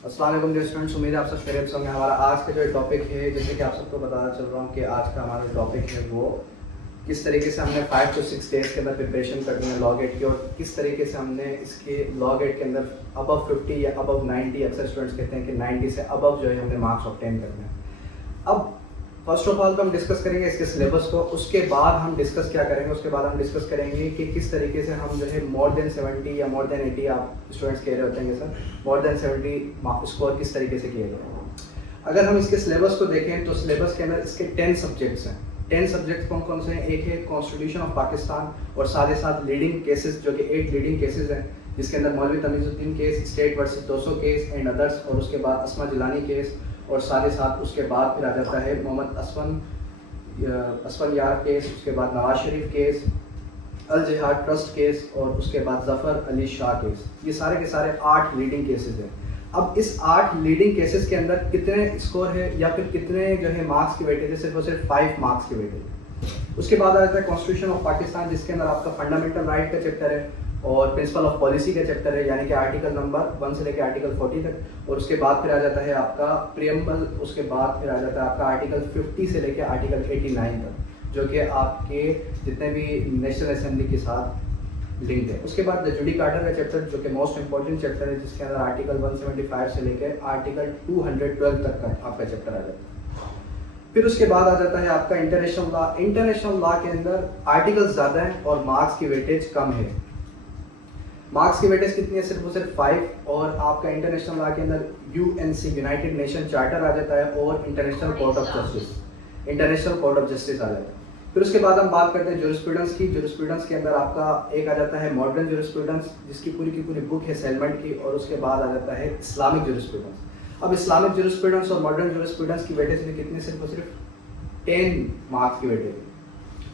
अस्सलाम वालेकुम dear students, उम्मीद है आप सब खैरियत से होंगे। हमारा आज का जो टॉपिक है, जैसे कि आप सबको बताना चल रहा हूँ कि आज का हमारा टॉपिक है वो किस तरीके से हमने 5 to 6 डेज़ के अंदर प्रिपरेशन करनी है लॉ गेट की, और किस तरीके से हमने इसके लॉ गेट के अंदर अबव 50 या अबव 90, अक्सर स्टूडेंट्स कहते हैं कि 90 से अबव जो है हमने मार्क्स ऑब्टेन करने हैं। अब फर्स्ट ऑफ ऑल तो हम डिस्कस करेंगे इसके सिलेबस को, उसके बाद हम डिस्कस क्या करेंगे, उसके बाद हम डिस्कस करेंगे कि किस तरीके से हम जो है मोर देन 70 या मोर देन 80, आप स्टूडेंट्स कह रहे होते हैं सर मोर देन 70 स्कोर किस तरीके से किए गए। अगर हम इसके सिलेबस को देखें तो सिलेबस के अंदर इसके 10 सब्जेक्ट्स हैं। 10 सब्जेक्ट्स कौन कौन से हैं? एक है कॉन्स्टिट्यूशन ऑफ पाकिस्तान और साथ ही साथ लीडिंग केसेस, जो कि 8 लीडिंग केसेस हैं, जिसके अंदर मौलवी Tamizuddin case, state versus 200 case and others, और उसके बाद अस्मा जिलानी केस, और साथ ही साथ उसके बाद फिर आ जाता है मोहम्मद असफन यार केस, उसके बाद नवाज शरीफ केस, अल जिहाद ट्रस्ट केस, और उसके बाद जफ़र अली शाह केस। ये सारे के सारे 8 लीडिंग केसेस हैं। अब इस 8 लीडिंग केसेस के अंदर कितने स्कोर है या फिर कितने जो है मार्क्स की वेटेज है? सिर्फ और सिर्फ 5 मार्क्स की वेटेज है। उसके बाद आ जाता है कॉन्स्टिट्यूशन ऑफ पाकिस्तान, जिसके अंदर आपका फंडामेंटल राइट का चैप्टर है और प्रिंसिपल ऑफ पॉलिसी का चैप्टर है, यानी कि आर्टिकल नंबर 1 से लेकर आर्टिकल 40 तक, और उसके बाद फिर आ जाता है आपका प्रियम्बल, उसके बाद फिर आ जाता है आपका आर्टिकल 50 से लेकर आर्टिकल 89 तक, जो कि आपके जितने भी नेशनल असेंबली के साथ लिंक्ड है। उसके बाद जुडी कार्टर का चैप्टर, जो कि मोस्ट इंपॉर्टेंट चैप्टर है, जिसके अंदर आर्टिकल 175 से लेकर आर्टिकल 212 तक का आपका चैप्टर आ जाता है। फिर उसके बाद आ जाता है आपका इंटरनेशनल लॉ। इंटरनेशनल लॉ के अंदर आर्टिकल्स ज़्यादा हैं और मार्क्स की वेटेज कम है। मार्क्स की वेटेज कितनी है? सिर्फ और सिर्फ 5, और आपका इंटरनेशनल लॉ के अंदर यूएनसी यूनाइटेड नेशन चार्टर आ जाता है और international court of justice, international court of justice आ जाता है। फिर उसके बाद हम बात करते हैं ज्यूरिस्प्रूडेंस की। ज्यूरिस्प्रूडेंस के अंदर आपका एक आ जाता है मॉडर्न ज्यूरिस्प्रूडेंस, जिसकी पूरी की पूरी बुक है सेलमेंट की, और उसके बाद आ जाता है इस्लामिक ज्यूरिस्प्रूडेंस। अब इस्लामिक ज्यूरिस्प्रूडेंस और मॉडर्न ज्यूरिस्प्रूडेंस की वेटेज भी कितनी? सिर्फ और सिर्फ 10 मार्क्स की वेटेज है।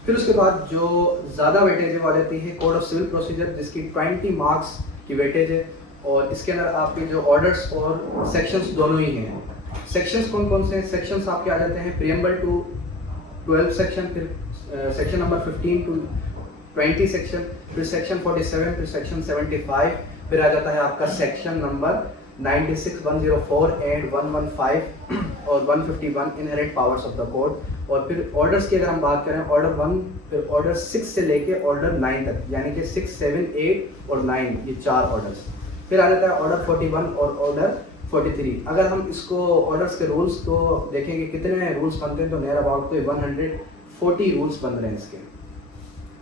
फिर उसके बाद जो ज़्यादा वेटेज है वो आ जाती है कोड ऑफ सिविल प्रोसीजर, जिसकी 20 मार्क्स की वेटेज है, और इसके अंदर आपके जो ऑर्डर्स और सेक्शंस दोनों ही हैं। सेक्शंस कौन कौन से हैं? सेक्शंस आपके आ जाते हैं प्रियम्बल टू 12 सेक्शन, फिर सेक्शन नंबर 15 टू 20 सेक्शन, फिर सेक्शन 47, फिर सेक्शन 75, फिर आ जाता है आपका सेक्शन नंबर 96, 104 एंड 115 और 151 inherent powers of the code. और फिर ऑर्डर्स की अगर हम बात करें, ऑर्डर 1, फिर ऑर्डर 6 से लेके ऑर्डर 9 तक, यानी कि 6, 7, 8 और 9, ये 4 ऑर्डर्स। फिर आ जाता है ऑर्डर 41 और ऑर्डर 43। अगर हम इसको ऑर्डर्स के रूल्स को देखेंगे कितने रूल्स बनते हैं, तो नियर अबाउट तो 140 रूल्स बन रहे हैं इसके,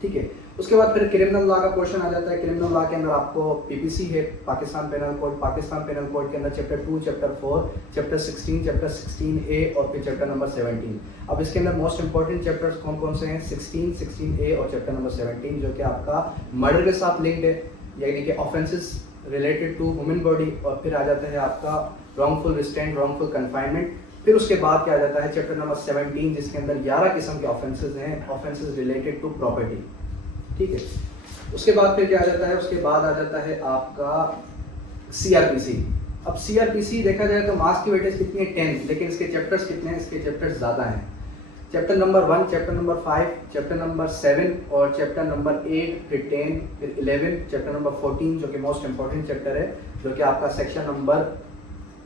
ठीक है। उसके बाद फिर क्रिमिनल लॉ का क्वेश्चन आ जाता है। क्रिमिनल लॉ के अंदर आपको पीपीसी है, Pakistan penal code. Pakistan penal code के अंदर chapter 2, chapter 4, chapter 16, chapter 16A और फिर चैप्टर नंबर 17। अब इसके अंदर मोस्ट इंपॉर्टेंट चैप्टर्स कौन कौन से हैं? 16, 16A और चैप्टर नंबर 17, जो कि आपका मर्डर के साथ लिंक्ड है, यानी कि offences related to human body. और फिर आ जाता है आपका रॉन्गफुल रिस्ट्रेंट, रॉन्गफुल कन्फाइनमेंट। फिर उसके बाद क्या आ जाता है चैप्टर नंबर 17, जिसके अंदर 11 किस्म के ऑफेंसेस हैं, ऑफेंसेस रिलेटेड टू प्रॉपर्टी, ठीक है। उसके बाद फिर क्या आ जाता है? उसके बाद आ जाता है आपका सीआरपीसी। अब सीआरपीसी देखा जाए तो मार्क्स की वेटेज कितनी है? 10, लेकिन इसके चैप्टर्स कितने हैं? इसके चैप्टर्स ज़्यादा हैं। Chapter number 1, chapter number 5, chapter number 7 और चैप्टर नंबर 8, फिर 10, फिर 11, चैप्टर नंबर 14, जो कि मोस्ट इंपॉर्टेंट चैप्टर है, जो कि आपका सेक्शन नंबर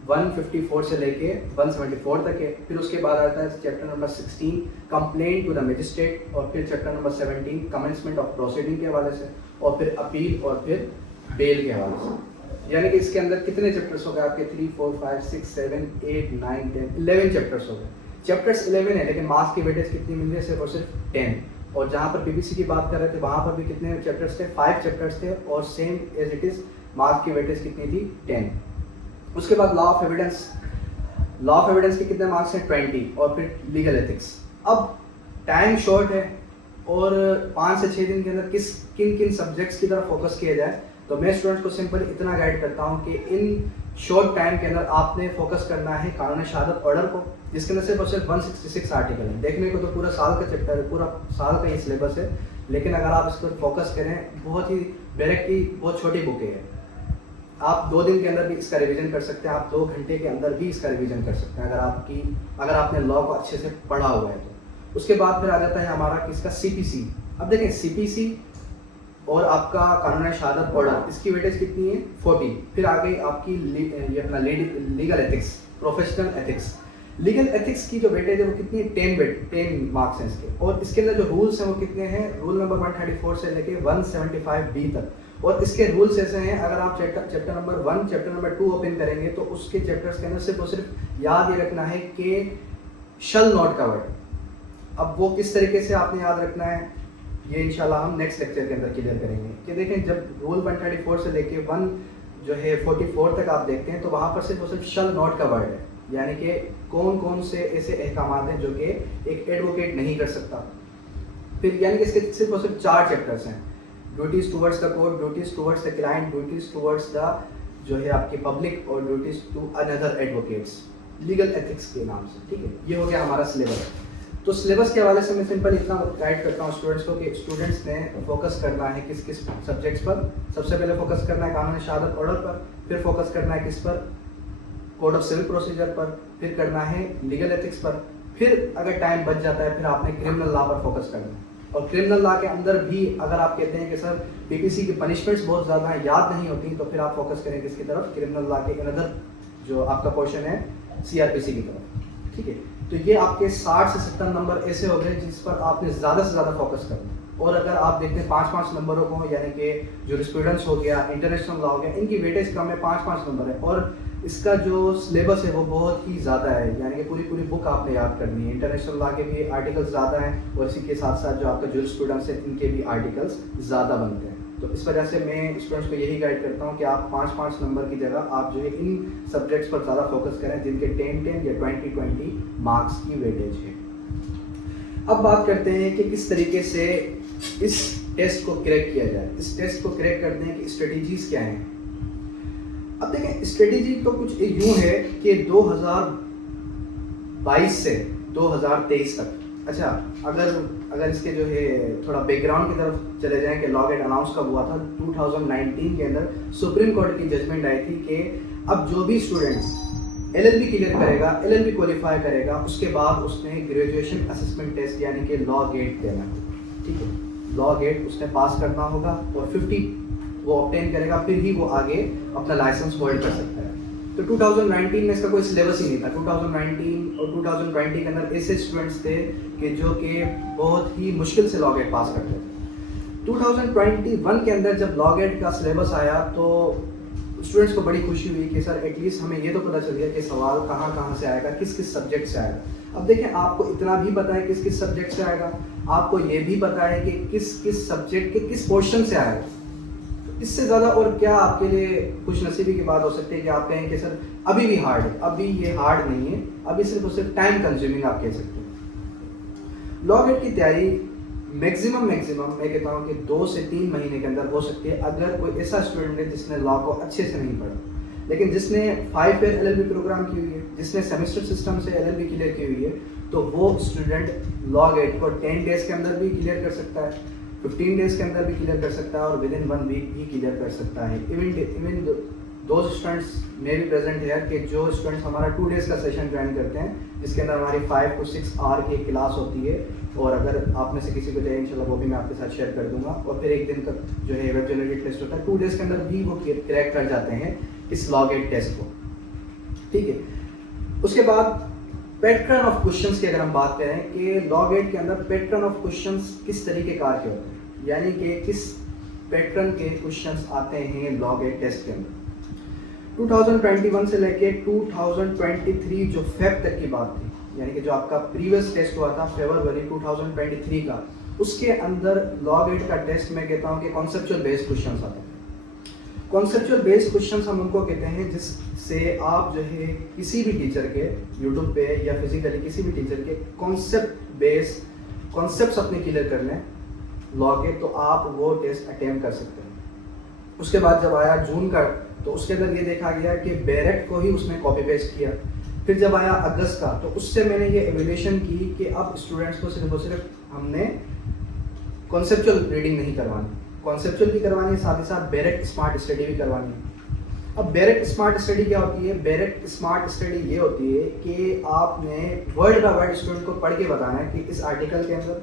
154 से लेके 174 तक है। फिर उसके बाद आता है chapter number 16, complaint to the magistrate, और फिर chapter number 17, commencement of proceeding के हवाले से, और फिर अपील और फिर बेल के हवाले से। यानी कि इसके अंदर कितने चैप्टर्स हो गए आपके? 3, 4, 5, 6, 7, 8, 9, 10, 11 चैप्टर्स हो गए। चैप्टर्स 11 है, लेकिन मार्क्स की वेटेज कितनी मिल रही है? सिर्फ और सिर्फ 10। और जहाँ पर पीपीसी की बात कर रहे थे, वहाँ पर भी कितने चैप्टर्स थे? 5 चैप्टर्स थे, और same as it is marks की वेटेज कितनी थी? 10। उसके बाद law of evidence. Law of evidence के कितने मार्क्स हैं? 20। और फिर लीगल एथिक्स। अब टाइम शॉर्ट है और 5 से 6 दिन के अंदर किन किन सब्जेक्ट्स की तरफ फोकस किया जाए, तो मैं स्टूडेंट्स को सिंपल इतना गाइड करता हूँ कि इन शॉर्ट टाइम के अंदर आपने फोकस करना है कानून शहादत ऑर्डर को, जिसके अंदर सिर्फ और सिर्फ 166 आर्टिकल है। देखने को तो पूरा साल का चैप्टर है, पूरा साल का ये सिलेबस है, लेकिन अगर आप इस पर फोकस करें, बहुत ही बैरक की बहुत छोटी बुक है। आप 2 दिन के अंदर भी इसका रिवीजन कर सकते हैं, आप 2 घंटे के अंदर भी इसका रिवीजन कर सकते हैं, अगर आपने लॉ को अच्छे से पढ़ा हुआ है तो। उसके बाद फिर आ जाता है हमारा किसका? सीपीसी। अब देखें, सीपीसी और आपका कानून शहादत ऑर्डर, इसकी वेटेज कितनी है 40। फिर आ गई आपकी ये अपना legal ethics, professional ethics. Legal ethics की जो वेटेज है वो कितनी है 10 मार्क्स हैं इसके। और इसके अंदर जो रूल्स हैं वो कितने हैं, रूल नंबर 134 से लेके 175B तक। और इसके रूल्स ऐसे हैं, अगर आप chapter number 1 chapter number 2 open करेंगे तो उसके चैप्टर्स के अंदर सिर्फ और सिर्फ याद ये रखना है कि शल नॉट कवर्ड। अब वो किस तरीके से आपने याद रखना है ये इंशाल्लाह हम नेक्स्ट लेक्चर के अंदर क्लियर करेंगे। कि देखें जब रूल 134 से लेके 1 जो है 44 तक आप देखते हैं तो वहाँ पर सिर्फ और सिर्फ शल नॉट का वर्ड है, यानी कि कौन कौन से ऐसे अहकामात हैं जो कि एक एडवोकेट नहीं कर सकता। फिर यानी कि इसके सिर्फ और सिर्फ 4 चैप्टर्स हैं, duties towards the court, duties towards the client, duties towards the जो है आपकी पब्लिक, और duties to another advocates, legal ethics के नाम से। ठीक है, ये हो गया हमारा सिलेबस। तो सिलेबस के हवाले से मैं सिंपल इतना गाइड करता हूँ स्टूडेंट्स को कि स्टूडेंट्स ने फोकस करना है किस किस सब्जेक्ट्स पर। सबसे पहले फोकस करना है कानून शहादत ऑर्डर पर, फिर फोकस करना है किस पर, कोड ऑफ सिविल प्रोसीजर पर, फिर करना है लीगल एथिक्स पर, फिर अगर टाइम बच जाता है फिर आपने क्रिमिनल लॉ पर फोकस करना है। और क्रिमिनल लॉ के अंदर भी अगर आप कहते हैं कि सर पीपीसी की पनिशमेंट्स बहुत ज़्यादा हैं, याद नहीं होती, तो फिर आप फोकस करें किसकी तरफ, क्रिमिनल लॉ के अनदर जो आपका पोर्शन है सीआरपीसी की तरफ। ठीक है, तो ये आपके 60 से 70 नंबर ऐसे हो गए जिस पर आपने ज़्यादा से ज़्यादा फोकस करना है। और अगर आप देखते हैं 5-5 नंबरों को, यानी कि जूरिस्प्रूडेंस हो गया, इंटरनेशनल लॉ हो गया, इनकी वेटेज कम है, 5-5 नंबर है। और इसका जो सिलेबस है वो बहुत ही ज़्यादा है, यानी कि पूरी बुक आपने याद करनी है। इंटरनेशनल लॉ के भी आर्टिकल्स ज़्यादा हैं और इसी के साथ साथ जो आपका जूरिस्प्रूडेंस है इनके भी आर्टिकल्स ज़्यादा बनते हैं। तो इस वजह से मैं स्टूडेंट्स को यही गाइड करता हूँ कि आप 5-5 नंबर की जगह आप जो है इन सब्जेक्ट्स पर ज़्यादा फोकस करें जिनके 10-10 या 20-20 मार्क्स की वेटेज है। अब बात करते हैं कि किस तरीके से इस टेस्ट को क्रैक किया जाए। इस टेस्ट को क्रैक करने की स्ट्रेटेजीज क्या हैं। अब देखें स्ट्रेटेजी तो कुछ यूँ है कि 2022 से 2023 तक, अच्छा अगर इसके जो है थोड़ा बैकग्राउंड की तरफ चले जाएं कि लॉ गेट अनाउंस कब हुआ था, 2019 के अंदर सुप्रीम कोर्ट की जजमेंट आई थी कि अब जो भी स्टूडेंट एलएलबी क्लियर करेगा, एलएलबी क्वालिफाई करेगा, उसके बाद उसने ग्रेजुएशन असेसमेंट टेस्ट यानी कि लॉ गेट देना है। ठीक है, लॉ गेट उसने पास करना होगा और 50 वो ऑब्टेन करेगा, फिर ही वो आगे अपना लाइसेंस होल्ड कर सकता है। तो 2019 में इसका कोई सिलेबस ही नहीं था। 2019 और 2020 के अंदर ऐसे स्टूडेंट्स थे कि जो कि बहुत ही मुश्किल से लॉ गेट पास करते थे। 2021 के अंदर जब लॉ गेट का सिलेबस आया तो स्टूडेंट्स को बड़ी खुशी हुई कि सर एटलीस्ट हमें ये तो पता चल गया कि सवाल कहाँ से आएगा, किस किस सब्जेक्ट से आएगा। अब देखें आपको इतना भी पता है किस किस सब्जेक्ट से आएगा, आपको ये भी पता है कि किस किस सब्जेक्ट के किस पोर्शन से आएगा। इससे ज़्यादा और क्या आपके लिए खुश नसीबी की बात हो सकती है कि आप कहें कि सर अभी भी हार्ड है। अभी ये हार्ड नहीं है, अभी सिर्फ और सिर्फ टाइम कंज्यूमिंग आप कह सकते हैं। लॉ गेट की तैयारी मैक्सिमम मैं कहता हूँ कि 2 से 3 महीने के अंदर हो सकती है अगर कोई ऐसा स्टूडेंट है जिसने लॉ को अच्छे से नहीं पढ़ा। लेकिन जिसने 5 ईयर एलएलबी प्रोग्राम की हुई है, जिसने सेमेस्टर सिस्टम से एलएलबी क्लियर की हुई है, तो वो स्टूडेंट लॉ गेट को 10 डेज के अंदर भी क्लियर कर सकता है, 15 डेज के अंदर भी क्लियर कर सकता है और विद इन 1 वीक भी क्लियर कर सकता है। इवन दो स्टूडेंट्स में भी प्रेजेंट है कि जो स्टूडेंट्स हमारा 2 डेज का सेशन ज्वाइन करते हैं जिसके अंदर हमारी 5 to 6 आवर की क्लास होती है, और अगर आप में से किसी को चाहिए इंशाल्लाह वो भी मैं आपके साथ शेयर कर दूंगा। और फिर एक दिन का जो है वेब जनरेटेड टेस्ट होता है, 2 डेज के अंदर भी वो क्रैक कर जाते हैं इस लॉ गेट टेस्ट को। ठीक है, उसके बाद पैटर्न ऑफ क्वेश्चंस की अगर हम बात करें कि लॉ गेट के अंदर पैटर्न ऑफ क्वेश्चंस किस तरीके कार के होते हैं, यानी कि किस पैटर्न के क्वेश्चंस आते हैं लॉ गेट टेस्ट के अंदर। 2021 से लेके 2023 जो फेब तक की बात थी, यानी कि जो आपका प्रीवियस टेस्ट हुआ था फरवरी 2023 का, उसके अंदर लॉ गेट का टेस्ट मैं कहता हूँ कि कॉन्सेप्चुअल बेस्ड क्वेश्चंस आते हैं। कॉन्सेप्चुअल बेस्ड क्वेश्चंस हम उनको कहते हैं जिससे आप जो है किसी भी टीचर के यूट्यूब पे या फिजिकली किसी भी टीचर के कॉन्सेप्ट्स अपने क्लियर कर लें लॉ के, तो आप वो टेस्ट अटेम्प्ट कर सकते हैं। उसके बाद जब आया जून का, तो उसके अंदर ये देखा गया कि बैरेट को ही उसने कॉपी पेस्ट किया। फिर जब आया अगस्त का, तो उससे मैंने ये एवेल्यूएशन की कि अब स्टूडेंट्स को सिर्फ और सिर्फ हमने कॉन्सेप्चुअल रीडिंग नहीं करवानी, कॉन्सेप्चुअल भी करवानी है, साथ ही साथ बैरेट स्मार्ट स्टडी भी करवानी है। अब बैरेट स्मार्ट स्टडी क्या होती है? बैरेट स्मार्ट स्टडी ये होती है कि आपने वर्ड बाय वर्ड स्टूडेंट को पढ़ के बताना है कि इस आर्टिकल के अंदर,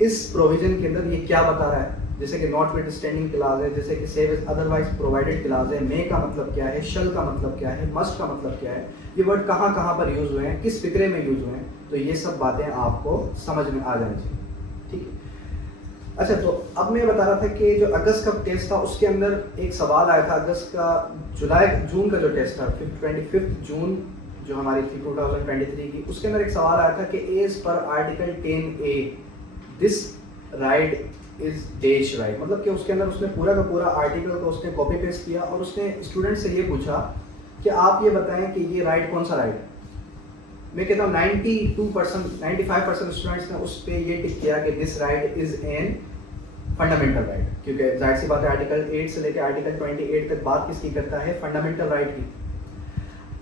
इस प्रोविजन के अंदर ये क्या बता रहा है। जैसे कि नॉट विद स्टैंडिंग क्लास है, जैसे कि save is otherwise provided class है, मे का मतलब क्या है, शल का मतलब क्या है, मस्ट का मतलब क्या है, ये वर्ड कहाँ कहाँ पर यूज हुए हैं, किस फिक्रे में यूज हुए हैं, तो ये सब बातें आपको समझ में आ जानी चाहिए। ठीक है। अच्छा, तो अब मैं बता रहा था कि जो अगस्त का टेस्ट था उसके अंदर एक सवाल आया था। अगस्त का जून का जो टेस्ट था 25 जून जो हमारी थी 2023 की, उसके अंदर एक सवाल आया था कि as per article 10A this right is dash right, मतलब कि उसके अंदर उसने पूरा का पूरा आर्टिकल को उसने कॉपी पेस्ट किया और उसने स्टूडेंट से ये पूछा कि आप ये बताएं कि ये राइट कौन सा राइट है। मैं कहता हूँ 95% स्टूडेंट्स ने उस पर ये टिक किया कि this right is an fundamental right, क्योंकि जाहिर सी बात है आर्टिकल 8 से लेकर आर्टिकल 28 तक बात किसकी करता है, फंडामेंटल राइट की।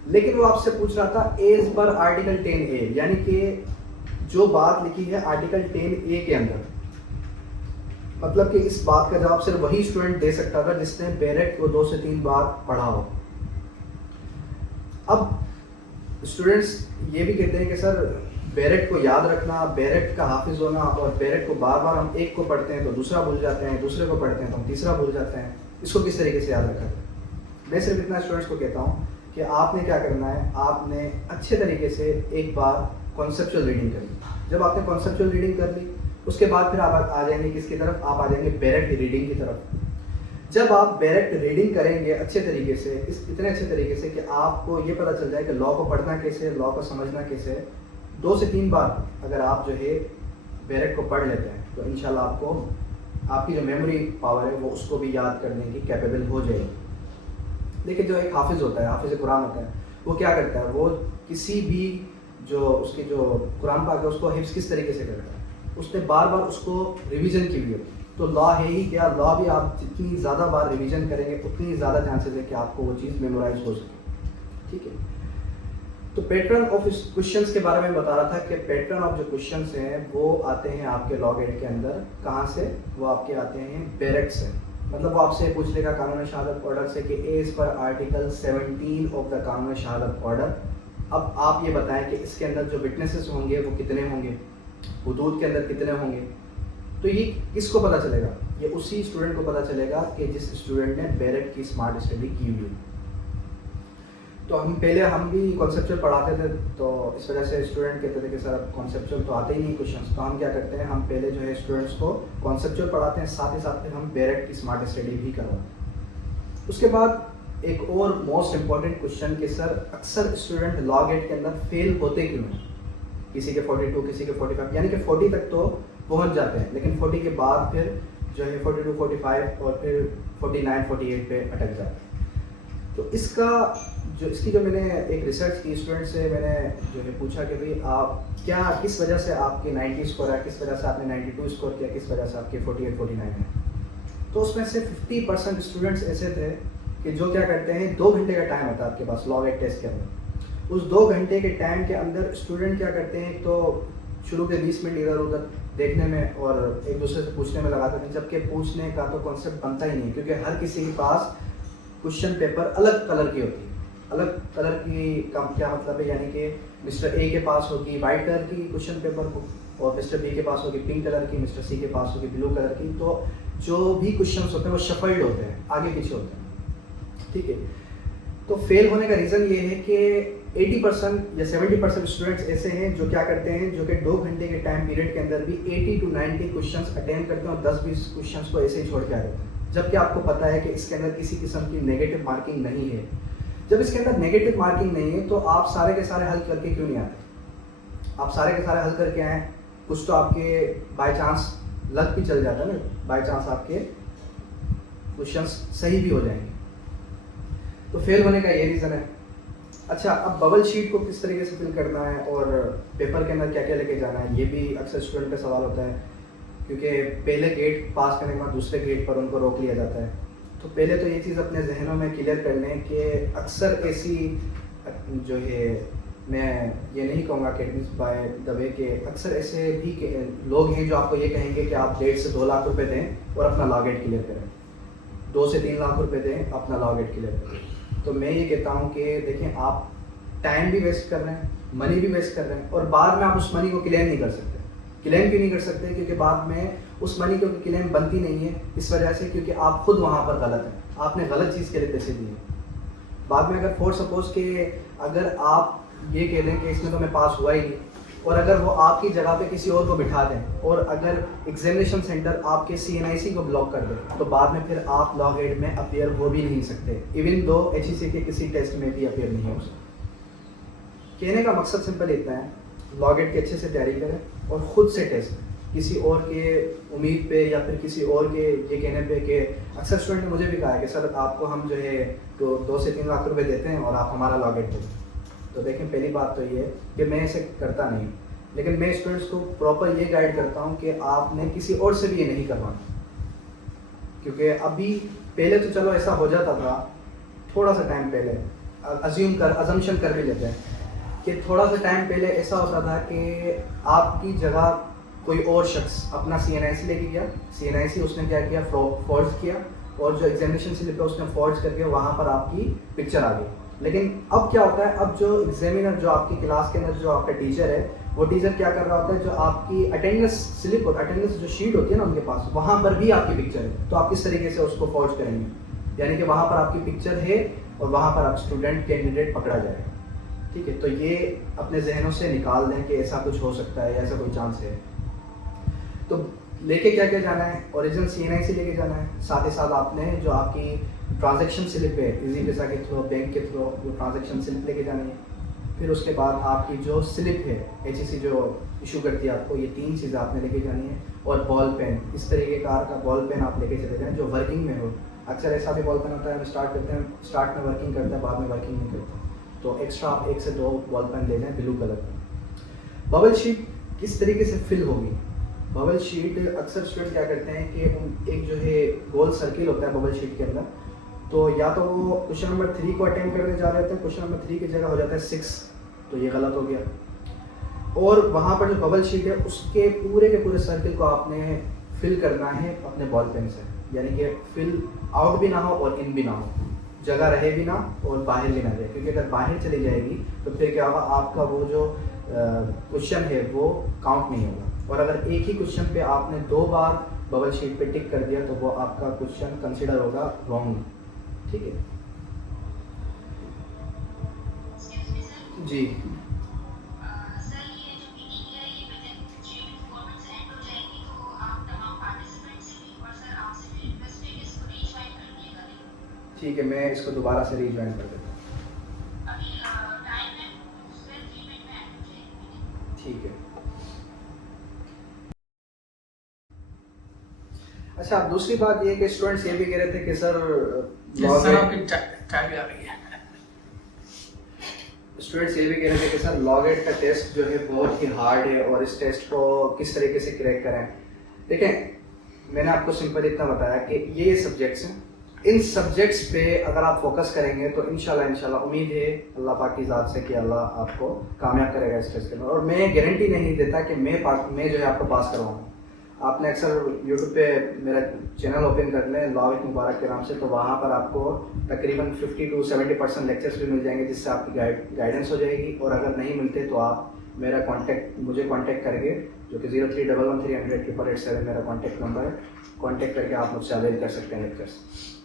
लेकिन वो आपसे पूछ रहा था एज पर आर्टिकल 10A, यानी कि जो बात लिखी है आर्टिकल 10A के अंदर, मतलब कि इस बात का जवाब सिर्फ वही स्टूडेंट दे सकता था जिसने बैरेट को 2 से 3 बार पढ़ा हो। अब स्टूडेंट्स ये भी कहते हैं कि सर बैरेट को याद रखना, बैरेट का हाफिज होना, और बैरेट को बार बार हम एक को पढ़ते हैं तो दूसरा भूल जाते हैं, दूसरे को पढ़ते हैं तो हम तीसरा भूल जाते हैं, इसको किस तरीके से याद रखा जाए। मैं सिर्फ इतना स्टूडेंट्स को कहता हूँ कि आपने क्या करना है, आपने अच्छे तरीके से एक बार कॉन्सेप्चुअल रीडिंग करनी। जब आपने कॉन्सेप्चुअल रीडिंग कर ली उसके बाद फिर आप आ जाएंगे किसकी तरफ, आप आ जाएंगे बैरेट रीडिंग की तरफ। जब आप बैरेट रीडिंग करेंगे अच्छे तरीके से, इतने अच्छे तरीके से कि आपको ये पता चल जाए कि लॉ को पढ़ना कैसे है, लॉ को समझना कैसे है, 2 से 3 बार अगर आप जो है बैरेट को पढ़ लेते हैं तो इंशाल्लाह आपको आपकी जो मेमोरी पावर है वो उसको भी याद करने की कैपेबल हो जाएगी। देखिए जो एक हाफिज़ होता है, हाफिज़ कुरान होता है, वो क्या करता है, वो किसी भी जो उसकी जो कुरान पाक है उसको हिफ्ज़ किस तरीके से करता है, उसने बार बार उसको रिवीजन की हुई है। तो लॉ है ही क्या, लॉ भी आप जितनी ज़्यादा बार रिवीजन करेंगे उतनी ज़्यादा चांसेस है कि आपको वो चीज़ मेमोराइज हो सके। ठीक है। तो पैटर्न ऑफ क्वेश्चंस के बारे में बता रहा था कि पैटर्न ऑफ जो क्वेश्चंस हैं वो आते हैं आपके लॉ गेट के अंदर। कहाँ से? वो आपके आते हैं बैरेट से। मतलब वो आपसे पूछ लेगा कानून शहादत ऑर्डर से कि as per article 17 of the कानून शहादत ऑर्डर। अब आप ये बताएं कि इसके अंदर जो विटनेसेस होंगे वो कितने होंगे, हुदूद के अंदर कितने होंगे। तो ये किसको पता चलेगा? ये उसी स्टूडेंट को पता चलेगा कि जिस स्टूडेंट ने बैरेट की स्मार्ट स्टडी की हुई। तो हम भी कॉन्सेप्चुअल पढ़ाते थे, तो इस वजह से स्टूडेंट कहते थे कि सर अब कॉन्सेप्चुअल तो आते ही नहीं क्वेश्चंस। तो हम क्या करते हैं, हम पहले जो है स्टूडेंट्स को कॉन्सेप्चुअल पढ़ाते हैं, साथ ही साथ फिर हम बैरेट की स्मार्ट स्टडी भी करवाते हैं। उसके बाद एक और मोस्ट इम्पॉर्टेंट क्वेश्चन कि सर अक्सर स्टूडेंट लॉ गेट के अंदर फेल होते क्यों हैं? किसी के 42, किसी के 45, यानी कि 40 तक तो पहुंच जाते हैं, लेकिन 40 के बाद फिर जो है 42, 45 और फिर 49, 48 पे अटक जाते हैं। तो इसकी जो मैंने एक रिसर्च की, स्टूडेंट से मैंने जो है पूछा कि भाई आप किस वजह से आपके 90 स्कोर है, किस वजह से आपने 92 स्कोर किया, किस वजह से आपके 48, 49 है। तो उसमें से 50% स्टूडेंट्स ऐसे थे कि जो क्या करते हैं, 2 घंटे का टाइम होता है आपके पास लॉ गेट टेस्ट के अंदर। उस 2 घंटे के टाइम के अंदर स्टूडेंट क्या करते हैं, तो शुरू के 20 मिनट इधर उधर देखने में और एक दूसरे से पूछने में लगाते थे, जबकि पूछने का तो कॉन्सेप्ट बनता ही नहीं, क्योंकि हर किसी के पास क्वेश्चन पेपर अलग कलर की होती है। अलग कलर की का क्या मतलब है, यानी कि मिस्टर ए के पास होगी वाइट कलर की क्वेश्चन पेपर और मिस्टर बी के पास होगी पिंक कलर की, मिस्टर सी के पास होगी ब्लू कलर की। तो जो भी क्वेश्चंस होते हैं वो शफल्ड होते हैं, आगे पीछे होते हैं। ठीक है। तो फेल होने का रीज़न ये है कि 80% या 70% स्टूडेंट्स ऐसे हैं जो क्या करते हैं, जो कि 2 घंटे के टाइम पीरियड के अंदर भी 80 to 90 क्वेश्चंस अटेम्प्ट करते हैं और 10-20 क्वेश्चंस को ऐसे ही छोड़ के आ जाते हैं, जबकि आपको पता है कि इसके अंदर किसी किस्म की नेगेटिव मार्किंग नहीं है। जब इसके अंदर नेगेटिव मार्किंग नहीं है तो आप सारे के सारे हल करके क्यों नहीं आते? आप सारे के सारे हल करके आए, कुछ तो आपके बाय चांस लक भी चल जाता है ना, बाय चांस आपके क्वेश्चंस सही भी हो जाएंगे। तो फेल होने का ये रीज़न है। अच्छा, अब बबल शीट को किस तरीके से फिल करना है और पेपर के अंदर क्या क्या लेके जाना है, ये भी अक्सर स्टूडेंट का सवाल होता है, क्योंकि पहले गेट पास करने के बाद दूसरे गेट पर उनको रोक लिया जाता है। तो पहले तो ये चीज़ अपने जहनों में क्लियर कर लें कि अक्सर ऐसी जो है, मैं ये नहीं कहूँगा अकेडमिक्स बाय द वे के अक्सर ऐसे भी लोग हैं जो आपको ये कहेंगे कि आप 1.5 से 2 लाख रुपए दें और अपना लॉ गेट क्लियर करें, 2 से 3 लाख रुपए दें, अपना लॉ गेट क्लियर करें। तो मैं ये कहता हूँ कि देखें, आप टाइम भी वेस्ट कर रहे हैं, मनी भी वेस्ट कर रहे हैं और बाद में आप उस मनी को क्लियर नहीं कर सकते। क्लेम क्यों नहीं कर सकते? क्योंकि बाद में उस मनी क्योंकि क्लेम बनती नहीं है इस वजह से क्योंकि आप खुद वहाँ पर गलत हैं, आपने गलत चीज़ के लिए पैसे दिए। बाद में अगर फॉर सपोज के अगर आप ये कह दें कि इसमें तो मैं पास हुआ ही नहीं, और अगर वो आपकी जगह पे किसी और को बिठा दें और अगर एग्जामिनेशन सेंटर आपके CNIC को ब्लॉक कर दे तो बाद में फिर आप लॉ गेट में अपीयर हो भी नहीं सकते, इवन दो HEC के किसी टेस्ट में भी अपीयर नहीं हो सकते। कहने का मकसद सिंपल इतना है, लॉ गेट की अच्छे से तैयारी करें और ख़ुद से टेस्ट, किसी और के उम्मीद पे या फिर किसी और के ये कहने पे कि अक्सर स्टूडेंट ने मुझे भी कहा है कि सर आपको हम जो है तो 2 से 3 लाख रुपए देते हैं और आप हमारा लॉ गेट देते हैं। तो देखें, पहली बात तो ये कि मैं ऐसे करता नहीं, लेकिन मैं स्टूडेंट्स को प्रॉपर ये गाइड करता हूँ कि आपने किसी और से भी ये नहीं करवाना, क्योंकि अभी पहले तो चलो ऐसा हो जाता था, थोड़ा सा टाइम पहले अजम्पशन कर भी लेते हैं कि थोड़ा सा टाइम पहले ऐसा होता था कि आपकी जगह कोई और शख्स अपना CNIC लेके गया, CNIC उसने क्या किया, फॉर्ज किया, और जो एग्जामिनेशन स्लिप है उसने फॉर्ज करके वहाँ पर आपकी पिक्चर आ गई। लेकिन अब क्या होता है, अब जो एग्जामिनर जो आपकी क्लास के अंदर जो आपका टीचर है, वो टीचर क्या कर रहा होता है, जो आपकी अटेंडेंस स्लिप होता है, अटेंडेंस जो शीट होती है ना उनके पास, वहाँ पर भी आपकी पिक्चर है। तो आप किस तरीके से उसको फॉर्ज करेंगे? यानी कि वहाँ पर आपकी पिक्चर है और वहाँ पर आप स्टूडेंट कैंडिडेट पकड़ा जाएगा। ठीक है, तो ये अपने जहनों से निकाल दें कि ऐसा कुछ हो सकता है, ऐसा कोई चांस है। तो लेके क्या क्या जाना है, ओरिजिनल CNIC लेके जाना है, साथ ही साथ आपने जो आपकी ट्रांजैक्शन स्लिप है इजी पैसा के थ्रू, बैंक के थ्रू, वो ट्रांजैक्शन स्लिप लेके जानी है। फिर उसके बाद आपकी जो स्लिप है HEC जो इशू करती है आपको, ये 3 चीज़ें आपने लेके जानी है, और बॉल पेन, इस तरीके का बॉल पेन आप लेके चले जाएं जो वर्किंग में हो। अक्सर ऐसा भी बॉल पेन होता है, हम स्टार्ट करते हैं, स्टार्ट में वर्किंग करते हैं, बाद में वर्किंग नहीं करते, तो एक्स्ट्रा आप 1 से 2 बॉल पेन ले जाएँ ब्लू कलर का। बबल शीट किस तरीके से फिल होगी? बबल शीट अक्सर स्टूडेंट क्या करते हैं कि एक जो है गोल सर्किल होता है बबल शीट के अंदर, तो या तो वो क्वेश्चन नंबर 3 को अटेम्प्ट करने जा रहे होते हैं, क्वेश्चन नंबर 3 की जगह हो जाता है 6, तो ये गलत हो गया। और वहाँ पर जो बबल शीट है उसके पूरे के पूरे सर्किल को आपने फिल करना है अपने बॉल पेन से, यानी कि फिल आउट भी ना हो और इन भी ना हो, जगह रहे भी ना और बाहर भी ना जाए, क्योंकि अगर बाहर चली जाएगी तो फिर क्या होगा, आपका वो जो क्वेश्चन है वो काउंट नहीं होगा। और अगर एक ही क्वेश्चन पे आपने 2 बार बबल शीट पे टिक कर दिया तो वो आपका क्वेश्चन कंसिडर होगा रॉन्ग। ठीक है जी। ठीक है, मैं इसको दोबारा से रीज्वाइन कर देता हूँ। ठीक है। अच्छा, दूसरी बात ये कि स्टूडेंट्स ये भी कह रहे थे कि सर स्टूडेंट्स ये भी कह रहे थे कि सर लॉ गेट का टेस्ट जो है बहुत ही हार्ड है और इस टेस्ट को किस तरीके से क्रैक करें। देखें, मैंने आपको सिंपल इतना बताया कि ये सब्जेक्ट्स हैं, इन सब्जेक्ट्स पे अगर आप फोकस करेंगे तो इंशाल्लाह उम्मीद है अल्लाह पाक की ज़ात से कि अल्लाह आपको कामयाब करेगा इस टेस्ट के अंदर। और मैं गारंटी नहीं देता कि मैं जो है आपको पास करवाऊँगा। आपने अक्सर यूट्यूब पे मेरा चैनल ओपन कर लें लॉ विद मुबारक के नाम से, तो वहाँ पर आपको तकरीबन 50 to 70% लेक्चर्स भी मिल जाएंगे जिससे आपकी गाइडेंस हो जाएगी। और अगर नहीं मिलते तो आप मुझे कांटेक्ट करके, जो कि 0311388887 मेरा कांटेक्ट नंबर है, कांटेक्ट करके आप मुझसे अवेल कर सकते हैं लेक्चर्स।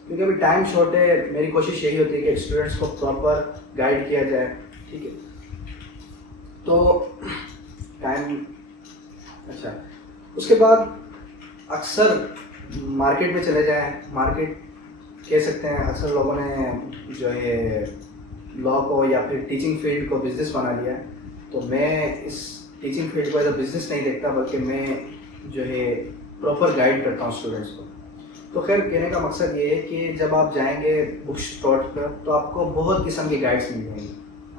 क्योंकि अभी टाइम शॉर्ट है, मेरी कोशिश यही होती है कि स्टूडेंट्स को प्रॉपर गाइड किया जाए। ठीक है, तो टाइम अच्छा, उसके बाद अक्सर मार्केट में चले जाएं, मार्केट कह सकते हैं अक्सर लोगों ने जो है लॉ को या फिर टीचिंग फील्ड को बिजनेस बना लिया है। तो मैं इस टीचिंग फील्ड को एज अ बिजनेस नहीं देखता, बल्कि मैं जो है प्रॉपर गाइड करता हूँ स्टूडेंट्स को। तो खैर, कहने का मकसद ये है कि जब आप जाएंगे बुक स्टोर पर तो आपको बहुत किस्म की गाइड्स मिल जाएंगी।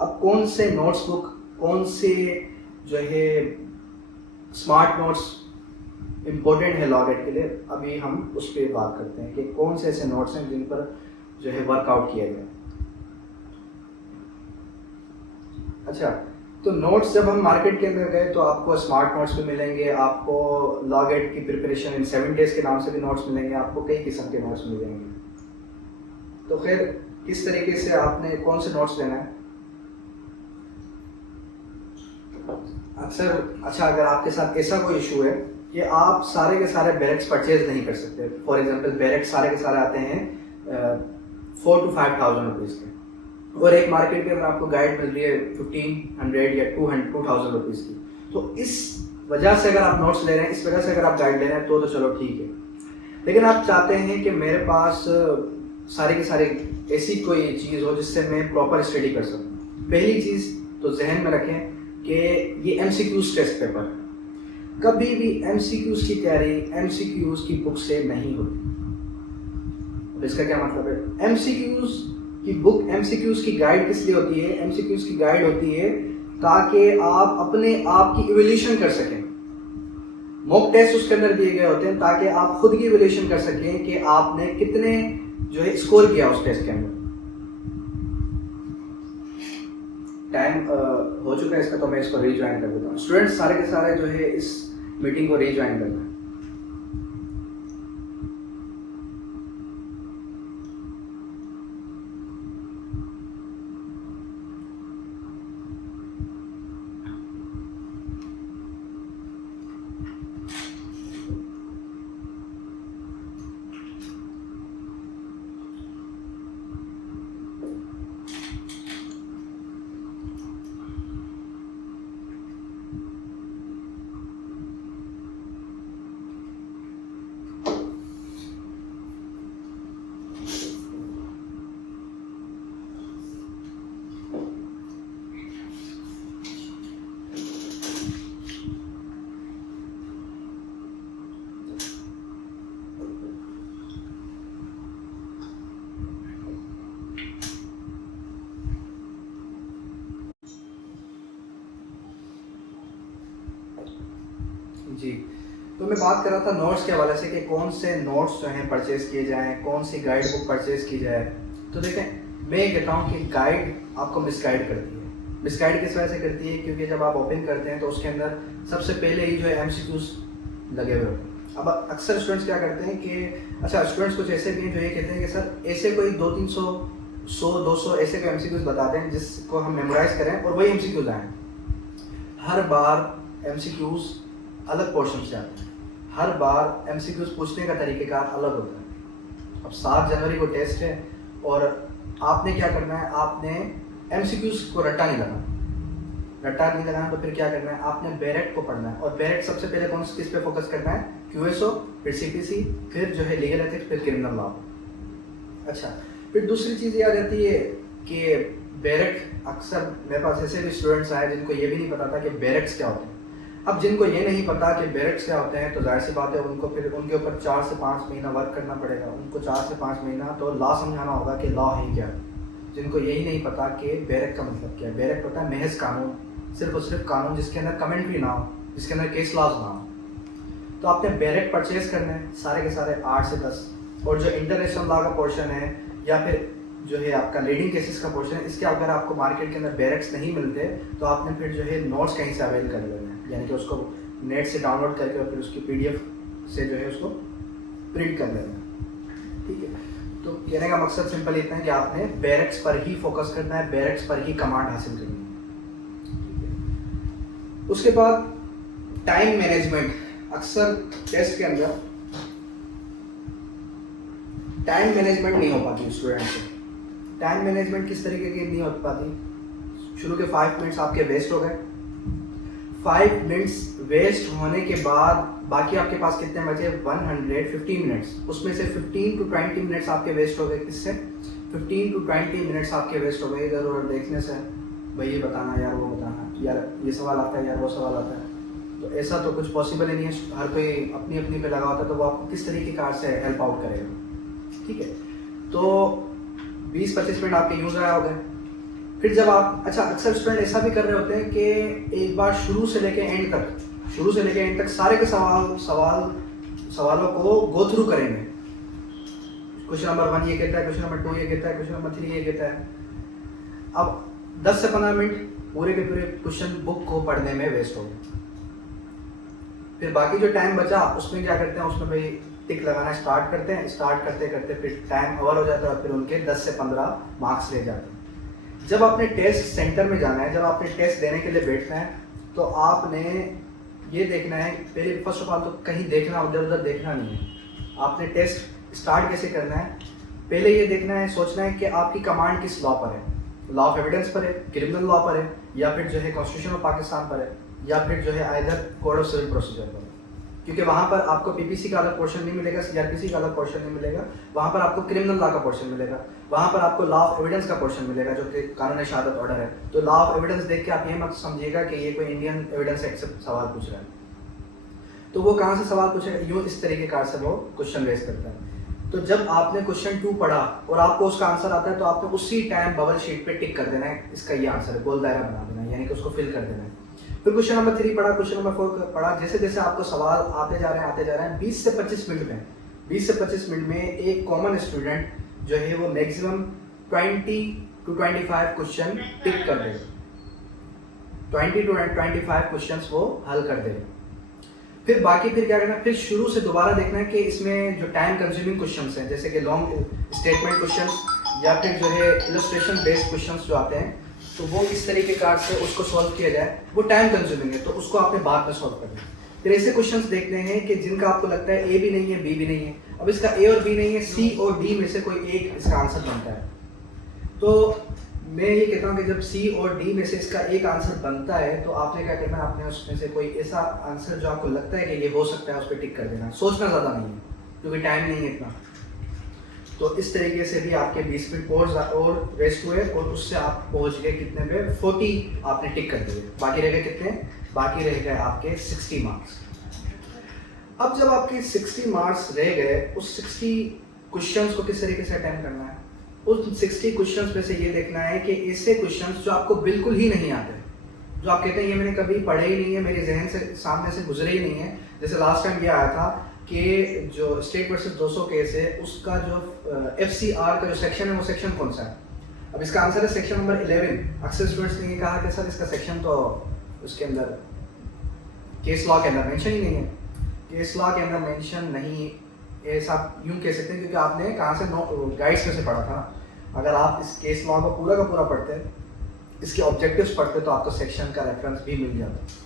अब कौन से नोट्स बुक, कौन से जो है स्मार्ट नोट्स इम्पोर्टेंट है लॉ गेट के लिए, अभी हम उस पर बात करते हैं कि कौन से ऐसे नोट्स हैं जिन पर जो है वर्कआउट किया जाए। अच्छा, तो नोट्स जब हम मार्केट के अंदर गए तो आपको स्मार्ट नोट्स भी मिलेंगे, आपको लॉ गेट की प्रिपरेशन इन 7 डेज के नाम से भी नोट्स मिलेंगे, आपको कई किस्म के नोट्स मिल जाएंगे। तो खैर, किस तरीके से आपने कौन से नोट्स लेना है? अक्सर अच्छा, अगर आपके साथ ऐसा कोई इशू है कि आप सारे के सारे बैरेक्स परचेज नहीं कर सकते, फॉर एग्जांपल बैरेक्स सारे के सारे आते हैं 4 to 5 thousand रुपीज़ के, और एक मार्केट के अंदर आपको गाइड मिल रही है 1500 या 2,000 रुपीज़ की, तो इस वजह से अगर आप नोट्स ले रहे हैं, इस वजह से अगर आप गाइड ले रहे हैं तो चलो ठीक है। लेकिन आप चाहते हैं कि मेरे पास सारी की सारी ऐसी कोई चीज़ हो जिससे मैं प्रॉपर स्टडी कर सकूं। पहली चीज़ तो जहन में रखें कि ये MCQs टेस्ट पेपर है, कभी भी MCQs की तैयारी MCQs की बुक से नहीं होती। अब इसका क्या मतलब है? MCQs की बुक, MCQs की गाइड किस लिए होती है? MCQs की गाइड होती है ताकि आप अपने आप की इवैल्यूएशन कर सकें। मॉक टेस्ट उसके अंदर दिए गए होते हैं ताकि आप खुद की इवैल्यूएशन कर सकें कि आपने कितने जो है स्कोर किया उस टेस्ट के अंदर। टाइम हो चुका है इसका, तो मैं इसको रीज्वाइन कर देता हूँ। स्टूडेंट्स सारे के सारे जो है इस मीटिंग को रीज्वाइन करना है। जी, तो मैं बात कर रहा था नोट्स के हवाले से कि कौन से नोट्स जो हैं परचेज किए जाएं, कौन सी गाइड बुक परचेज की जाए। तो देखें, मैं ये कहता हूँ कि गाइड आपको मिसगाइड करती है। मिसगाइड किस वजह से करती है? क्योंकि जब आप ओपन करते हैं तो उसके अंदर सबसे पहले ही जो है MCQs लगे हुए होते हैं। अब अक्सर स्टूडेंट्स क्या करते हैं कि अच्छा, स्टूडेंट्स कुछ ऐसे भी हैं जो ये कहते हैं कि सर ऐसे कोई 200-300 100-200 ऐसे कोई MCQs बता दें जिसको हम मेमोराइज करें और वही MCQs आएँ। हर बार MCQs अलग पोर्शन से आते हैं, हर बार MCQs पूछने का तरीक़ेकार अलग होता है। अब 7 जनवरी को टेस्ट है और आपने क्या करना है, आपने MCQs को रट्टा नहीं लगाना, तो फिर क्या करना है, आपने बैरेक्ट को पढ़ना है। और बैरेक्ट सबसे पहले कौन किस पे फोकस करना है? QSO, फिर CPC, फिर जो है लीगल एथिक्स, फिर क्रिमिनल लॉ। अच्छा, फिर दूसरी चीज़ ये आ जाती है कि बैरेक्ट, अक्सर मेरे पास ऐसे भी स्टूडेंट्स आए जिनको ये भी नहीं पता था कि बैरेक्ट्स क्या होते हैं। अब जिनको ये नहीं पता कि बैरेक्ट्स क्या होते हैं, तो जाहिर सी बात है उनको फिर उनके ऊपर 4 से 5 महीना वर्क करना पड़ेगा। उनको 4 से 5 महीना तो लॉ समझाना होगा कि लॉ है क्या। जिनको यही नहीं पता कि बैरेक्ट का मतलब क्या है। बैरेक्ट होता है महज कानून, सिर्फ और सिर्फ कानून जिसके अंदर कमेंट्री ना हो, जिसके अंदर केस लॉज ना हो। तो आपने बैरेक्ट परचेज करना है सारे के सारे 8 से 10, और जो इंटरनेशनल लॉ का पोर्शन है या फिर जो है आपका लीडिंग केसेस का पोर्शन है, इसके अगर आपको मार्केट के अंदर बैरेक्ट्स नहीं मिलते तो आपने फिर जो है नोट्स कहीं से अवेल कर लेना है, यानी कि उसको नेट से डाउनलोड करके और फिर उसकी PDF से जो है उसको प्रिंट कर लेना है। ठीक है, तो कहने का मकसद सिंपल इतना है कि आपने बैरेक्ट्स पर ही फोकस करना है, बैरेक्ट्स पर ही कमांड हासिल करनी है। उसके बाद टाइम मैनेजमेंट। अक्सर टेस्ट के अंदर टाइम मैनेजमेंट नहीं हो पाती स्टूडेंट से। टाइम मैनेजमेंट किस तरीके की नहीं हो पाती? शुरू के 5 मिनट्स आपके वेस्ट हो गए। 5 मिनट्स वेस्ट होने के बाद बाकी आपके पास कितने बचे? 115 मिनट्स। उसमें से 15 to 20 मिनट्स आपके वेस्ट हो गए। किससे? 15 to 20 मिनट्स आपके वेस्ट हो गए इधर उधर देखने से, भाई ये बताना यार, वो बताना यार, ये सवाल आता है यार, वो सवाल आता है। तो ऐसा तो कुछ पॉसिबल ही नहीं है। हर कोई अपनी अपनी पे लगा होता है, तो वो आपको किस तरीके कार से हेल्प आउट करेगा। ठीक है, तो 20-25 मिनट आपके यूज आया हो गए। फिर जब आप, अच्छा अक्सर स्टूडेंट ऐसा भी कर रहे होते हैं कि एक बार शुरू से लेके एंड तक सारे के सवालों को गो थ्रू करेंगे। क्वेश्चन नंबर 1 ये कहता है, क्वेश्चन नंबर 2 ये कहता है, क्वेश्चन नंबर 3 ये कहता है। अब 10 से 15 मिनट पूरे के पूरे क्वेश्चन बुक को पढ़ने में वेस्ट हो गए। फिर बाकी जो टाइम बचा उसमें क्या करते हैं, उसमें भाई टिक लगाना स्टार्ट करते हैं। स्टार्ट करते करते फिर टाइम ओवर हो जाता है और फिर उनके 10 से 15 मार्क्स ले जाते हैं। जब आपने टेस्ट सेंटर में जाना है, जब आपने टेस्ट देने के लिए बैठना है, तो आपने ये देखना है पहले, फर्स्ट ऑफ ऑल तो कहीं देखना, उधर उधर देखना नहीं है। आपने टेस्ट स्टार्ट कैसे करना है, पहले ये देखना है, सोचना है कि आपकी कमांड किस लॉ पर है। लॉ ऑफ एविडेंस पर है, क्रिमिनल लॉ पर है, या फिर जो है कॉन्स्टिट्यूशन ऑफ पाकिस्तान पर है, या फिर जो है either code of civil procedure पर है। क्योंकि वहाँ पर आपको पीपीसी का अलग पोर्शन नहीं मिलेगा, सीआरपीसी का अलग पोर्शन नहीं मिलेगा, वहाँ पर आपको क्रिमिनल लॉ का पोर्शन मिलेगा, वहाँ पर आपको लॉ ऑफ एविडेंस का पोर्शन मिलेगा जो कि कानून शहादत ऑर्डर है। तो लॉ ऑफ एविडेंस देख के आप ये मत समझिएगा कि ये कोई इंडियन एविडेंस एक्ट से सवाल पूछ रहा है। तो वो कहाँ से सवाल पूछेगा, यूँ इस तरीके कार से वो क्वेश्चन रेज करता है। तो जब आपने क्वेश्चन 2 पढ़ा और आपको उसका आंसर आता है, तो आपने उसी टाइम बबल शीट पे टिक कर देना है, इसका ये आंसर है, गोल दायरा बना देना है, यानी कि उसको फिल कर देना है। फिर क्वेश्चन नंबर 3 पढ़ा, क्वेश्चन नंबर 4 पढ़ा। जैसे जैसे आपको सवाल आते जा रहे हैं 20 से 25 मिनट में, 20 से 25 मिनट में एक कॉमन स्टूडेंट जो है वो मैक्सिमम 20 to 25 क्वेश्चन टिक कर देगा, 20 to 25 क्वेश्चन वो हल कर देगा। फिर बाकी फिर क्या करना है, फिर शुरू से दोबारा देखना है कि इसमें जो टाइम कंज्यूमिंग क्वेश्चंस हैं, जैसे कि लॉन्ग स्टेटमेंट क्वेश्चंस या फिर जो है इलस्ट्रेशन बेस्ड क्वेश्चंस जो आते हैं, तो वो इस तरीके कार से उसको सॉल्व किया जाए, वो टाइम कंज्यूमिंग है, तो उसको आपने बाद में सॉल्व करना है। फिर ऐसे क्वेश्चंस देखने हैं कि जिनका आपको लगता है ए भी नहीं है, बी भी नहीं है, अब इसका ए और बी नहीं है, सी और डी में से कोई एक इसका आंसर बनता है। तो मैं ये कहता हूँ कि जब सी और डी में से इसका एक आंसर बनता है, तो आपने क्या करना है, आपने उसमें से कोई ऐसा आंसर जो आपको लगता है कि ये हो सकता है, उस पर टिक कर देना। सोचना ज़्यादा नहीं है क्योंकि टाइम नहीं है इतना। तो इस तरीके से भी आपके 20 मिनट और वेस्ट हुए और उससे आप पहुँच गए कितने पे, 40 आपने टिक कर दिए। बाकी रह गए कितने, बाकी रह गए आपके 60 मार्क्स। अब जब आपके 60 मार्क्स रह गए, उस 60 क्वेश्चंस को किस तरीके से अटेम्प्ट करना है, उस 60 क्वेश्चंस में से ये देखना है कि ऐसे क्वेश्चंस जो आपको बिल्कुल ही नहीं आते, जो आप कहते हैं ये मैंने कभी पढ़े ही नहीं है, मेरे जहन से सामने से गुजरे ही नहीं है। जैसे लास्ट टाइम ये आया था कि जो स्टेट वर्सेस 200 केस है, उसका जो FCR का जो सेक्शन है, वो सेक्शन कौन सा है। अब इसका आंसर है सेक्शन नंबर 11। अक्सर स्टूडेंट्स ने ये कहा कि सर इसका सेक्शन तो उसके अंदर केस लॉ के अंदर मेंशन ही नहीं है। केस लॉ के अंदर मेंशन नहीं, ऐसा यूँ कह सकते हैं क्योंकि आपने कहाँ से गाइड्स में से पढ़ा था। अगर आप इस केस लॉ को पूरा का पूरा पढ़ते, इसके ऑब्जेक्टिव्स पढ़ते, तो आपको सेक्शन का रेफरेंस भी मिल जाता।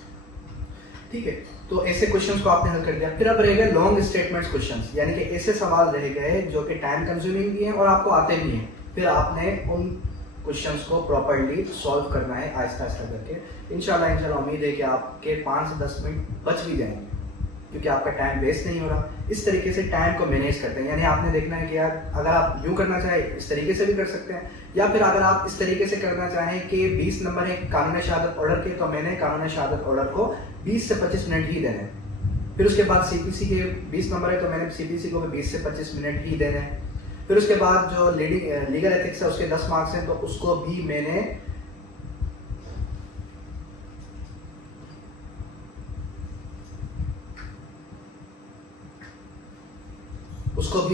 ठीक है, तो ऐसे क्वेश्चंस को आपने हल कर दिया। फिर अब रह गए लॉन्ग स्टेटमेंट्स क्वेश्चंस, यानी कि ऐसे सवाल रह गए जो कि टाइम कंज्यूमिंग भी हैं और आपको आते भी हैं। फिर आपने उन क्वेश्चंस को प्रॉपर्ली सॉल्व करना है आहिस्ता आहिस्ता करके। इंशाल्लाह उम्मीद है कि आपके 5 से 10 मिनट बच भी जाएंगे क्योंकि आपका टाइम वेस्ट नहीं हो रहा। इस तरीके से टाइम को मैनेज करते हैं, यानी आपने देखना है कि यार अगर आप यूँ करना चाहें इस तरीके से भी कर सकते हैं, या फिर अगर आप इस तरीके से करना चाहें कि 20 नंबर है कानून शहादत ऑर्डर के, तो मैंने कानून शहादत ऑर्डर को 20 से 25 मिनट ही देने हैं। फिर उसके बाद CPC के 20 नंबर है, तो मैंने CPC को भी 20 से 25 मिनट ही देने हैं। फिर उसके बाद जो लीगल एथिक्स है उसके 10 मार्क्स हैं, तो उसको भी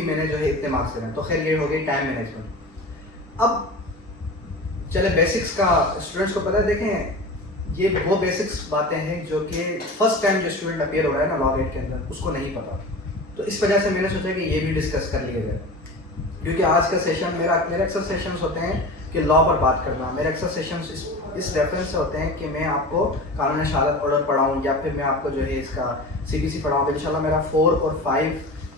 मैंने जो है इतने मार्क्स देने हैं। तो खैर ये हो गई टाइम मैनेजमेंट। अब चले बेसिक्स का स्टूडेंट्स को पता है, देखें ये वो बेसिक्स बातें हैं जो कि फर्स्ट टाइम जो स्टूडेंट अपीयर हो रहा है ना लॉ गेट के अंदर, उसको नहीं पता। तो इस वजह से मैंने सोचा कि ये भी डिस्कस कर लिया जाए, क्योंकि आज का सेशन मेरे अक्सर सेशंस होते हैं कि लॉ पर बात करना। मेरे अक्सर सेशंस इस रेफरेंस से होते हैं कि मैं आपको कानून शहादत ऑर्डर पढ़ाऊँ या फिर मैं आपको जो है इसका CPC पढ़ाऊँ। इंशाल्लाह मेरा 4 और 5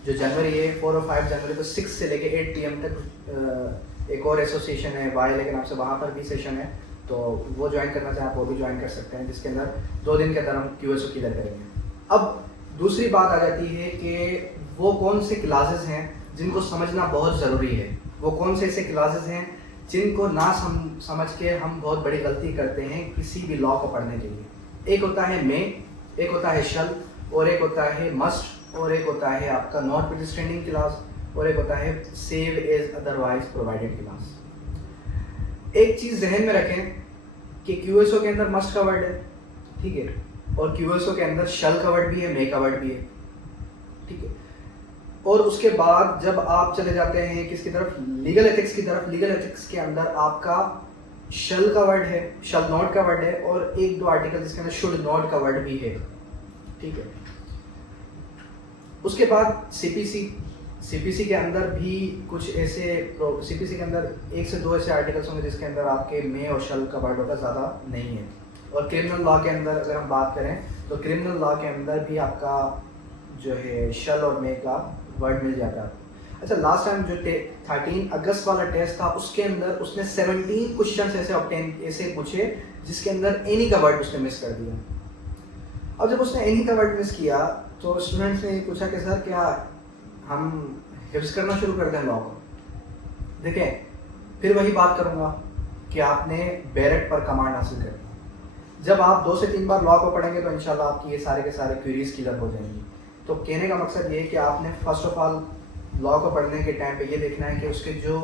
जो जनवरी है, 4 और 5 जनवरी को 6 से लेके 8 PM तक एक और एसोसिएशन है YLA के नाम से, वहाँ पर भी सेशन है। तो वो ज्वाइन करना चाहें आप वो भी ज्वाइन कर सकते हैं, जिसके अंदर 2 दिन के अंदर हम QSO क्लियर करेंगे। अब दूसरी बात आ जाती है कि वो कौन से क्लासेस हैं जिनको समझना बहुत ज़रूरी है। वो कौन से ऐसे क्लासेस हैं जिनको ना समझ के हम बहुत बड़ी गलती करते हैं किसी भी लॉ को पढ़ने के लिए। एक होता है मे, एक होता है शल, और एक होता है मस्ट, और एक होता है आपका नॉट विथस्टैंडिंग क्लास, और एक होता है save as otherwise provided clause. एक चीज़ जहन में रखें कि QSO के अंदर मस्ट का वर्ड है, ठीक है, और QSO के अंदर शल का वर्ड भी है, मे का वर्ड भी है, ठीक है। और उसके बाद जब आप चले जाते हैं किसकी तरफ, लीगल एथिक्स की तरफ, लीगल एथिक्स के अंदर आपका शल का वर्ड है, शल नॉट का वर्ड है, और 1-2 आर्टिकल जिसके अंदर शुड नॉट का वर्ड भी है, ठीक है। उसके बाद CPC के अंदर भी कुछ ऐसे, CPC के अंदर 1 से 2 ऐसे आर्टिकल्स होंगे जिसके अंदर आपके मे और शल का वर्ड होगा, ज़्यादा नहीं है। और क्रिमिनल लॉ के अंदर अगर हम बात करें तो क्रिमिनल लॉ के अंदर भी आपका जो है शल और मे का वर्ड मिल जाता है। अच्छा, लास्ट टाइम जो 13 अगस्त वाला टेस्ट था उसके अंदर उसने 17 क्वेश्चन ऐसे पूछे जिसके अंदर एनी का वर्ड उसने मिस कर दिया। अब जब उसने एनी का वर्ड मिस किया तो स्टूडेंट्स ने पूछा कि सर क्या हम हिफ्ज करना शुरू कर दें लॉ को? देखें, फिर वही बात करूंगा कि आपने बैरेट पर कमांड हासिल करनी। जब आप 2 से 3 बार लॉ को पढ़ेंगे तो इंशाल्लाह आपकी ये सारे के सारे क्वेरीज क्लियर हो जाएंगी। तो कहने का मकसद ये है कि आपने फर्स्ट ऑफ ऑल लॉ को पढ़ने के टाइम पे ये देखना है कि उसके जो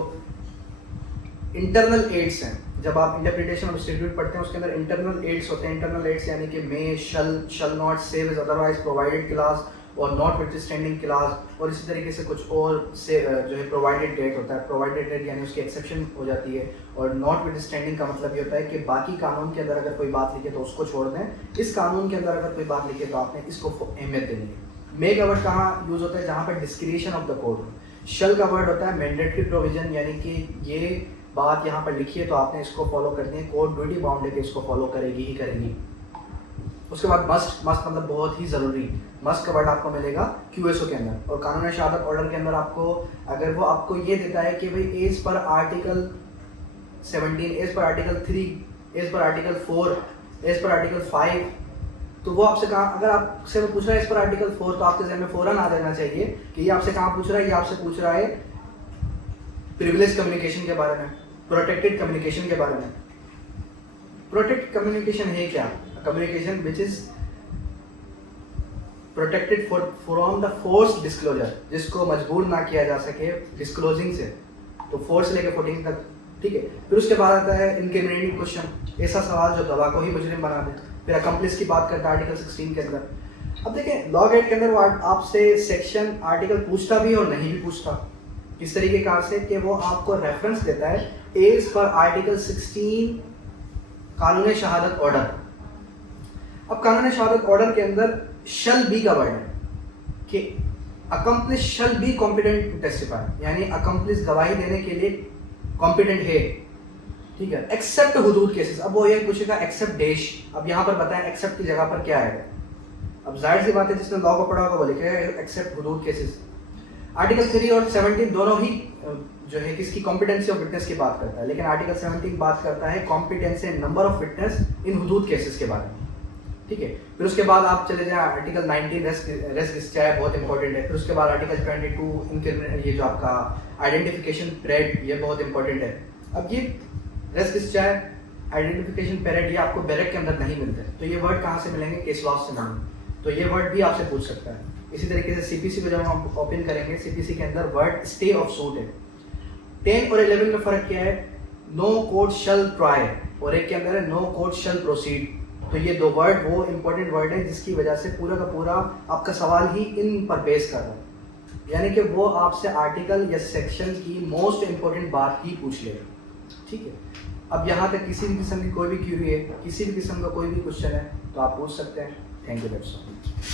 इंटरनल एड्स हैं, जब आप इंटरप्रिटेशन ऑफ स्टेट्यूट पढ़ते हैं उसके अंदर इंटरनल एड्स होते हैं। इंटरनल एड्स यानी कि may, shall not, save is otherwise provided clause और नॉट विथस्टैंडिंग क्लास, और इसी तरीके से कुछ और से जो है प्रोवाइडेड डेट होता है। प्रोवाइडेड डेट यानी उसकी एक्सेप्शन हो जाती है, और नॉट विथस्टैंडिंग का मतलब ये होता है कि बाकी कानून के अंदर अगर कोई बात लिखे तो उसको छोड़ दें, इस कानून के अंदर अगर कोई बात लिखे तो आपने इसको अहमियत देनी है। मे का वर्ड कहाँ यूज होता है? जहाँ पर डिस्क्रिशन ऑफ द कोर्ट। शल का वर्ड होता है मैंडेटरी प्रोविजन, यानी कि ये बात यहाँ पर लिखी है तो आपने इसको फॉलो करनी है, कोर्ट ड्यूटी बाउंड है कि इसको फॉलो करेगी ही करेगी। उसके बाद मस्ट मतलब बहुत ही ज़रूरी, मस्ट का वर्ड आपको मिलेगा क्यूएसओ के अंदर, और कानून शहादत ऑर्डर के अंदर आपको अगर वो आपको ये देता है कि भाई as per article 17, as per article 3, as per article 4, as per article 5, तो वो आपसे कहा, अगर आपसे वो पूछ रहा है एज पर आर्टिकल 4 तो आपके जहन में फौरन आ जाना चाहिए कि ये आपसे कहाँ पूछ रहा है। ये आपसे पूछ रहा है प्रिविलेज कम्युनिकेशन के बारे में, प्रोटेक्टेड कम्युनिकेशन के बारे में। प्रोटेक्टेड कम्युनिकेशन है क्या? Communication which is protected from the force disclosure, जिसको मजबूर ना किया जा सके डिस्क्लोजिंग से, तो 4 से लेकर 14 तक, ठीक है। फिर उसके बाद आता है इनक्रिमिनेटिंग क्वेश्चन, ऐसा सवाल जो गवाह को ही मुजरिम बना दे। फिर अकम्प्लिस की बात करता है आर्टिकल 16 के अंदर। अब देखें, लॉ गेट के अंदर वो आपसे सेक्शन आर्टिकल पूछता भी और नहीं भी पूछता। इस तरीके कार से कि वो आपको रेफरेंस देता है एज पर आर्टिकल 16 कानून शहादत ऑर्डर। अब कानून शहादत ऑर्डर के अंदर शल बी का वर्ड है कि accomplice shall be competent to testify, यानी अकम्प्लिस गवाही देने के लिए कॉम्पिटेंट है, ठीक है, एक्सेप्ट हुदूद केसेस। अब वो ये पूछेगा एक्सेप्ट देश। अब यहाँ पर बताएं एक्सेप्ट की जगह पर क्या आएगा। अब जाहिर सी बात है जिसने लॉ को पढ़ा होगा वो लिखेगा एक्सेप्ट हुदूद केसेस। आर्टिकल 3 और 17 दोनों ही जो है किसकी कॉम्पिटेंसी ऑफ विटनेस की बात करता है, लेकिन आर्टिकल 17 बात करता है competency and number of witness in हुदूद केसेस के बारे में, ठीक है। फिर उसके बाद आप चले जाए आर्टिकल 19 रेस डिस्चार्ज, बहुत इंपॉर्टेंट है। फिर उसके बाद आर्टिकल 22 ये जो आपका आइडेंटिफिकेशन पीरियड, ये बहुत इंपॉर्टेंट है। अब ये रेस डिस्चार्ज, आइडेंटिफिकेशन पीरियड, ये आपको बैरक के अंदर नहीं मिलते, तो ये वर्ड कहाँ से मिलेंगे? केस लॉ से मिलेंगे, तो ये वर्ड भी आपसे पूछ सकता है। इसी तरीके से सीपीसी को जब हम ओपन करेंगे, सीपीसी के अंदर वर्ड स्टे ऑफ सूट है। 10 और 11 में फर्क क्या है? नो कोर्ट शल ट्राई, और एक के अंदर है नो कोर्ट शल प्रोसीड। तो ये दो वर्ड वो इंपॉर्टेंट वर्ड है जिसकी वजह से पूरा का पूरा आपका सवाल ही इन पर बेस कर रहा है, यानी कि वो आपसे आर्टिकल या सेक्शन की मोस्ट इंपॉर्टेंट बात ही पूछ लेगा, ठीक है। अब यहाँ तक किसी भी किस्म की कोई भी क्यूरी है, किसी भी किस्म का कोई भी क्वेश्चन है तो आप पूछ सकते हैं। Thank you that's all.